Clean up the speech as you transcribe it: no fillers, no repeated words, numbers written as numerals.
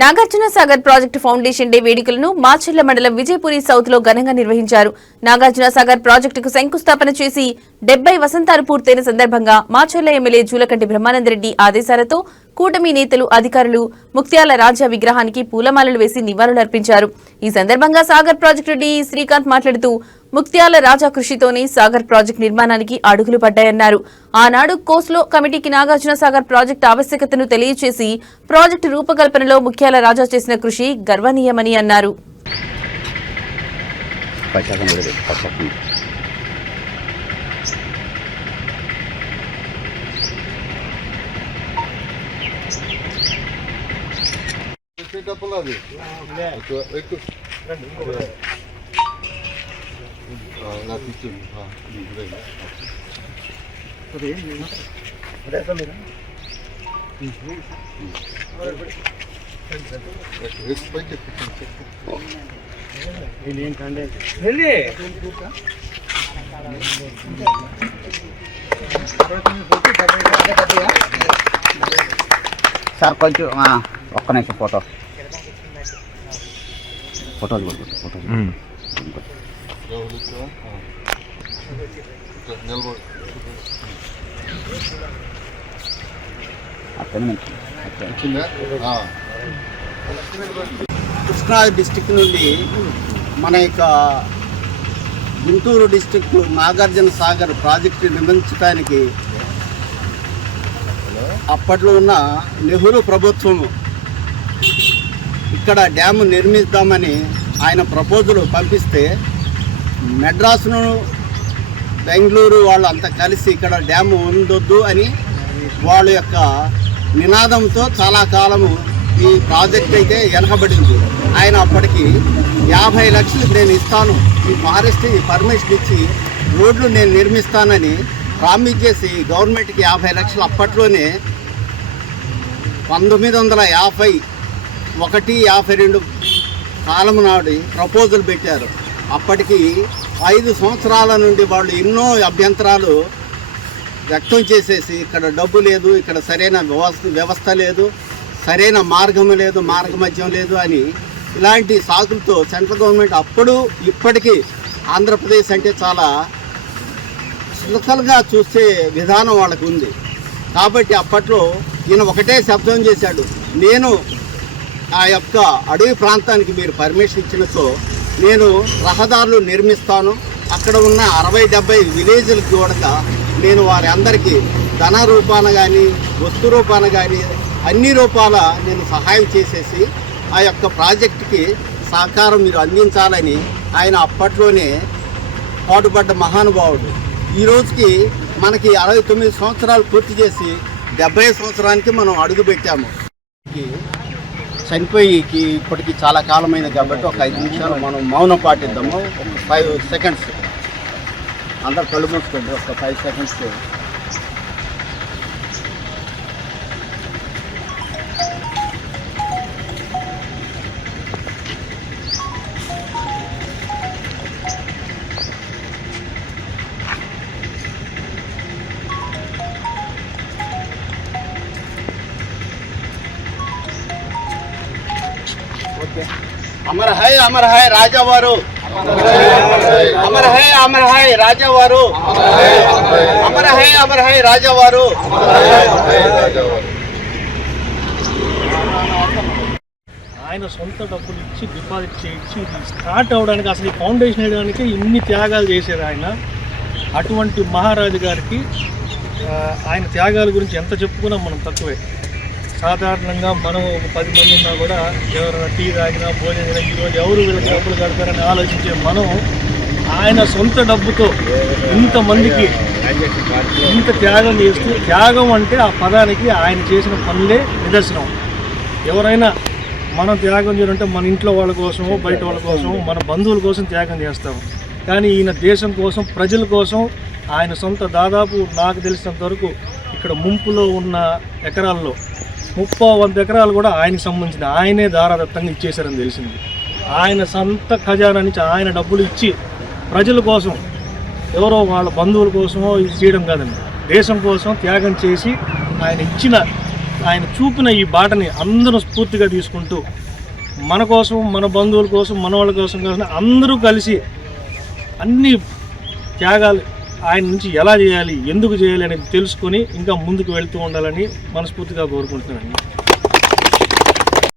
Nagarjuna Sagar project foundation day వేడుకలను మాచర్ల మండలం Vijayapuri south లో ఘనంగా నిర్వహించారు. నాగార్జున సాగర్ ప్రాజెక్టుకు శంకుస్థాపన చేసి 70 వసంతాలు పూర్తయిన సందర్భంగా మాచర్ల ఎమ్మెల్యే జూలకంటి బ్రహ్మానందరెడ్డి ఆదేశాలతో కూటమి నేతలు అధికారులు ముక్త్యాల రాజా విగ్రహానికి పూలమాలలు వేసి నివాళులర్పించారు. ఈ సందర్భంగా సాగర్ ప్రాజెక్టు డి శ్రీకాంత్ మాట్లాడుతూ ముక్త్యాల రాజా కృషితోనే సాగర్ ప్రాజెక్టు నిర్మాణానికి అడుగులు పడ్డాయన్నారు. ఆనాడు కోస్లో కమిటీకి నాగార్జున సాగర్ ప్రాజెక్టు ఆవశ్యకతను తెలియజేసి ప్రాజెక్టు రూపకల్పనలో ముక్త్యాల రాజా చేసిన కృషి గర్వనీయమని అన్నారు. సార్ కొంచెం ఒక్క నిమిషం ఫోటోలు కృష్ణా డిస్టిక్ నుండి మన యొక్క గుంటూరు డిస్టిక్ నాగార్జున సాగర్ ప్రాజెక్టు నిర్మించడానికి అప్పట్లో ఉన్న నెహ్రూ ప్రభుత్వం ఇక్కడ డ్యాము నిర్మిద్దామని ఆయన ప్రపోజల్ పంపిస్తే మెడ్రాస్ను బెంగళూరు వాళ్ళు అంతా కలిసి ఇక్కడ డ్యాము ఉండొద్దు అని వాళ్ళ యొక్క నినాదంతో చాలా కాలము ఈ ప్రాజెక్ట్ అయితే వెనకబడింది. ఆయన అప్పటికి 50 లక్షలు నేను ఇస్తాను, ఈ ఫారెస్ట్ పర్మిషన్ ఇచ్చి రోడ్లు నేను నిర్మిస్తానని ప్రామిస్ చేసి గవర్నమెంట్కి 50 లక్షలు అప్పట్లోనే 1951-52 కాలం నాడు ప్రపోజల్ పెట్టారు. అప్పటికి 5 సంవత్సరాల నుండి వాళ్ళు ఎన్నో అభ్యంతరాలు వ్యక్తం చేసేసి ఇక్కడ డబ్బు లేదు, ఇక్కడ సరైన వ్యవస్థ లేదు, సరైన మార్గం లేదు, మార్గమధ్యం లేదు అని ఇలాంటి సాకులతో సెంట్రల్ గవర్నమెంట్ అప్పుడు ఇప్పటికీ ఆంధ్రప్రదేశ్ అంటే చాలా సులకలుగా చూసే విధానం వాళ్ళకు ఉంది. కాబట్టి అప్పట్లో ఈయన ఒకటే శబ్దం చేశాడు, నేను ఆ యొక్క అడవి ప్రాంతానికి మీరు పర్మిషన్ ఇచ్చినతో నేను రహదారులు నిర్మిస్తాను, అక్కడ ఉన్న 60-70 విలేజ్లకు కూడా నేను వారి అందరికీ ధన రూపాన కానీ వస్తు రూపాన కానీ అన్ని రూపాల నేను సహాయం చేసేసి ఆ యొక్క ప్రాజెక్టుకి సహకారం మీరు అందించాలని ఆయన అప్పట్లోనే పాటుపడ్డ మహానుభావుడు. ఈ రోజుకి మనకి 69 సంవత్సరాలు పూర్తి చేసి 70 సంవత్సరానికి మనం అడుగుపెట్టాము. చనిపోయికి ఇప్పటికి చాలా కాలమైంది కాబట్టి ఒక 5 నిమిషాలు మనం మౌనం పాటిద్దాము. ఒక 5 సెకండ్స్ అందరు కళ్ళు మూసుకోండి. ఒక 5 సెకండ్స్. అమర్ హై రాజావారు, అమర్ హై రాజావారు, అమర్ హై రాజావారు. ఆయన సొంత డబ్బులు ఇచ్చి డిపాజిట్ చేయించి ఇది స్టార్ట్ అవ్వడానికి అసలు ఈ ఫౌండేషన్ వేయడానికి ఇన్ని త్యాగాలు చేశారు ఆయన. అటువంటి మహారాజు గారికి ఆయన త్యాగాల గురించి ఎంత చెప్పుకున్నా మనం తక్కువే. సాధారణంగా మనం ఒక 10 మంది ఉన్నా కూడా ఎవరైనా టీ తాగినా భోజనం ఈరోజు ఎవరు వీళ్ళకి డబ్బులు కడతారని ఆలోచించే మనం ఆయన సొంత డబ్బుతో ఇంతమందికి ఇంత త్యాగం చేస్తూ, త్యాగం అంటే ఆ పదానికి ఆయన చేసిన పనులే నిదర్శనం. ఎవరైనా మనం త్యాగం చేయాలంటే మన ఇంట్లో వాళ్ళ కోసమో బయట వాళ్ళ కోసమో మన బంధువుల కోసం త్యాగం చేస్తాము. కానీ ఈయన దేశం కోసం, ప్రజల కోసం ఆయన సొంత దాదాపు నాకు తెలిసినంత వరకు ఇక్కడ ముంపులో ఉన్న ఎకరాల్లో 30-100 ఎకరాలు కూడా ఆయనకు సంబంధించిన ఆయనే దారాదత్తంగా ఇచ్చేశారని తెలిసింది. ఆయన సొంత ఖజానా నుంచి ఆయన డబ్బులు ఇచ్చి ప్రజల కోసం, ఎవరో వాళ్ళ బంధువుల కోసమో ఇది చేయడం కాదండి, దేశం కోసం త్యాగం చేసి ఆయన ఇచ్చిన ఆయన చూపిన ఈ బాటని అందరూ స్ఫూర్తిగా తీసుకుంటూ మన కోసం, మన బంధువుల కోసం, మన వాళ్ళ కోసం అందరూ కలిసి అన్ని త్యాగాలు ఆయన నుంచి ఎలా చేయాలి, ఎందుకు చేయాలి అనేది తెలుసుకొని ఇంకా ముందుకు వెళ్తూ ఉండాలని మనస్ఫూర్తిగా కోరుకుంటున్నానండి.